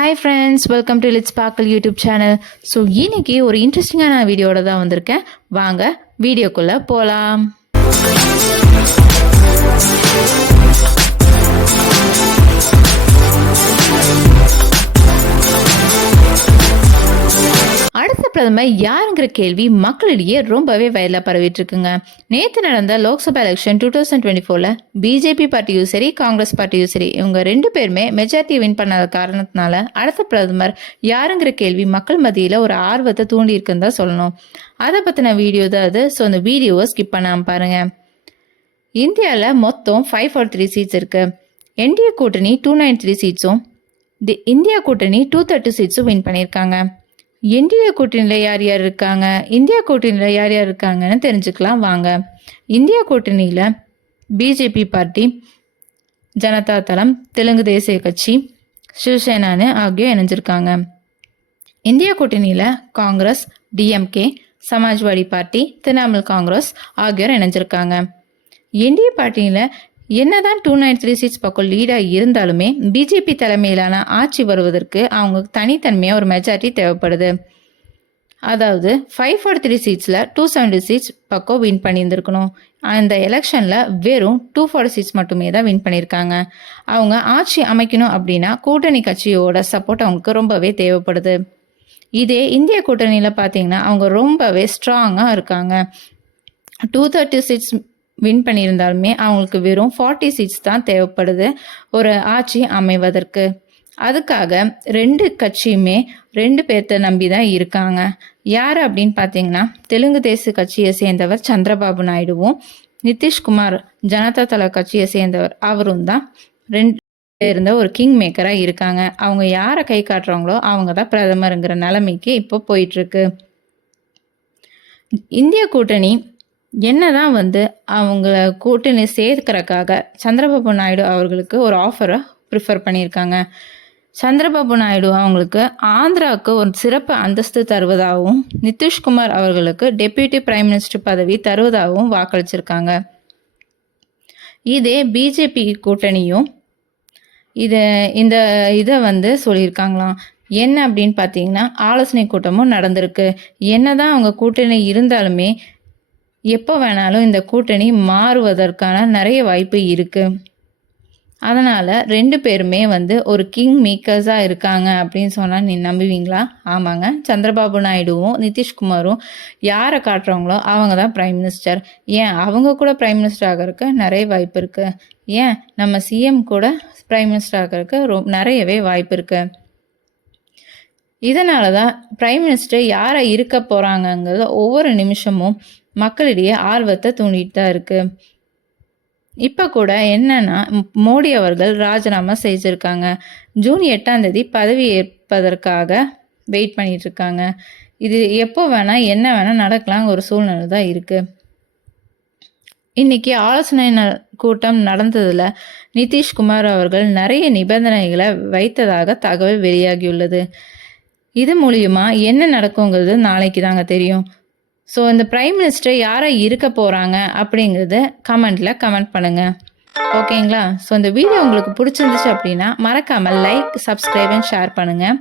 Hi friends, welcome to Glitz sparkle YouTube channel. So இன்னைக்கு ஒரு இன்ட்ரெஸ்டிங்கான வீடியோட தான் வந்திருக்கேன். வாங்க வீடியோக்குள்ளே போகலாம். அடுத்த பிரதமர் யாருங்கிற கேள்வி மக்களிடையே ரொம்பவே வயலாக பரவிட்டு இருக்குங்க. நேற்று நடந்த லோக்சபா எலெக்ஷன் 2024 பிஜேபி பார்ட்டியும் சரி, காங்கிரஸ் பார்ட்டியும் சரி, இவங்க ரெண்டு பேருமே மெஜாரிட்டி வின் பண்ணாத காரணத்தினால அடுத்த பிரதமர் யாருங்கிற கேள்வி மக்கள் மத்தியில் ஒரு ஆர்வத்தை தூண்டி இருக்குன்னு தான் சொல்லணும். அதை பற்றின வீடியோ தான் அது. ஸோ அந்த வீடியோவை ஸ்கிப் பண்ணாமல் பாருங்க. இந்தியாவில் மொத்தம் 543 சீட்ஸ் இருக்கு. என்டிஏ கூட்டணி 293 சீட்ஸும், இந்தியா கூட்டணி 230 சீட்ஸும் வின் பண்ணியிருக்காங்க. என்டிஏ கூட்டணியில் யார் யார் இருக்காங்க, இந்தியா கூட்டணியில் யார் யார் இருக்காங்கன்னு தெரிஞ்சுக்கலாம் வாங்க. இந்தியா கூட்டணியில் பிஜேபி பார்ட்டி, ஜனதா தளம், தெலுங்கு தேசிய கட்சி, சிவசேனான்னு ஆகியோர் இணைஞ்சிருக்காங்க. இந்தியா கூட்டணியில் காங்கிரஸ், டிஎம்கே, சமாஜ்வாடி பார்ட்டி, திரிணாமுல் காங்கிரஸ் ஆகியோர் இணைஞ்சிருக்காங்க. என்டிஏ பார்ட்டியில் என்னதான் 293 சீட்ஸ் பக்கம் லீடாக இருந்தாலுமே பிஜேபி தலைமையிலான ஆட்சி வருவதற்கு அவங்க தனித்தன்மையாக ஒரு மெஜாரிட்டி தேவைப்படுது. அதாவது 543 சீட்ஸில் 270 சீட்ஸ் பக்கம் வின் பண்ணியிருந்துருக்கணும். அந்த எலெக்ஷனில் வெறும் 240 சீட்ஸ் மட்டுமே தான் வின் பண்ணியிருக்காங்க. அவங்க ஆட்சி அமைக்கணும் அப்படின்னா கூட்டணி கட்சியோட சப்போர்ட் அவங்களுக்கு ரொம்பவே தேவைப்படுது. இதே இந்திய கூட்டணியில் பார்த்தீங்கன்னா அவங்க ரொம்பவே ஸ்ட்ராங்காக இருக்காங்க. 230 சீட்ஸ் வின் பண்ணியிருந்தாலுமே அவங்களுக்கு வெறும் 40 சீட்ஸ் தான் தேவைப்படுது ஒரு ஆட்சி அமைவதற்கு. அதுக்காக ரெண்டு கட்சியுமே ரெண்டு பேர்த்த நம்பி தான் இருக்காங்க. யார் அப்படின்னு பார்த்தீங்கன்னா தெலுங்கு தேச கட்சியை சேர்ந்தவர் சந்திரபாபு நாயுடுவும், நிதிஷ்குமார் ஜனதா தள கட்சியை சேர்ந்தவர் அவரும் தான் ரெண்டு இருந்த ஒரு கிங் மேக்கராக இருக்காங்க. அவங்க யாரை கை காட்டுறாங்களோ அவங்க தான் பிரதமருங்கிற நிலைமைக்கு இப்போ போயிட்டுருக்கு. இந்திய கூட்டணி என்னதான் அவங்க கூட்டணி சேர்க்கிறக்காக சந்திரபாபு நாயுடு அவர்களுக்கு ஒரு ஆஃபரை ப்ரிஃபர் பண்ணியிருக்காங்க. சந்திரபாபு நாயுடு அவங்களுக்கு ஆந்திராவுக்கு ஒரு சிறப்பு அந்தஸ்து தருவதாகவும், நிதிஷ்குமார் அவர்களுக்கு டெப்யூட்டி பிரைம் மினிஸ்டர் பதவி தருவதாகவும் வாக்களிச்சிருக்காங்க. இதே பிஜேபி கூட்டணியும் இந்த இதை சொல்லியிருக்காங்களாம். என்ன அப்படின்னு பார்த்தீங்கன்னா ஆலோசனை கூட்டமும் நடந்திருக்கு. என்னதான் அவங்க கூட்டணி இருந்தாலுமே எப்போ வேணாலும் இந்த கூட்டணி மாறுவதற்கான நிறைய வாய்ப்பு இருக்குது. அதனால் ரெண்டு பேருமே ஒரு கிங் மேக்கர்ஸாக இருக்காங்க அப்படின்னு சொன்னால் நீ நம்புவீங்களா? ஆமாங்க, சந்திரபாபு நாயுடுவும் நிதிஷ்குமாரும் யாரை காட்டுறாங்களோ அவங்க தான் பிரைம் மினிஸ்டர். ஏன் அவங்க கூட பிரைம் மினிஸ்டர் ஆகிறதுக்கு நிறைய வாய்ப்பு இருக்குது. ஏன் நம்ம சிஎம் கூட பிரைம் மினிஸ்டர் ஆகிறதுக்கு நிறையவே வாய்ப்பு இருக்குது. இதனால தான் பிரைம் மினிஸ்டர் யாரை இருக்க போகிறாங்கங்கிறது ஒவ்வொரு நிமிஷமும் மக்களிடையே ஆர்வத்தை தூண்டிட்டு தான் இருக்கு. இப்போ கூட என்னன்னா மோடி அவர்கள் ராஜினாமா செஞ்சிருக்காங்க. ஜூன் 8 பதவி ஏற்பதற்காக வெயிட் பண்ணிட்டு இருக்காங்க. இது எப்போ வேணா என்ன வேணா நடக்கலாம் ஒரு சூழ்நிலை தான் இருக்கு. இன்னைக்கு ஆலோசனை கூட்டம் நடந்ததுல நிதிஷ்குமார் அவர்கள் நிறைய நிபந்தனைகளை வைத்ததாக தகவல் வெளியாகியுள்ளது. இது மூலியமா என்ன நடக்குங்கிறது நாளைக்கு தாங்க தெரியும். ஸோ இந்த பிரைம் மினிஸ்டர் யாரை இருக்க போகிறாங்க அப்படிங்கிறத கமெண்ட் பண்ணுங்கள். ஓகேங்களா? ஸோ இந்த வீடியோ உங்களுக்கு பிடிச்சிருந்துச்சு அப்படின்னா மறக்காமல் லைக், சப்ஸ்கிரைப் அண்ட் ஷேர் பண்ணுங்கள்.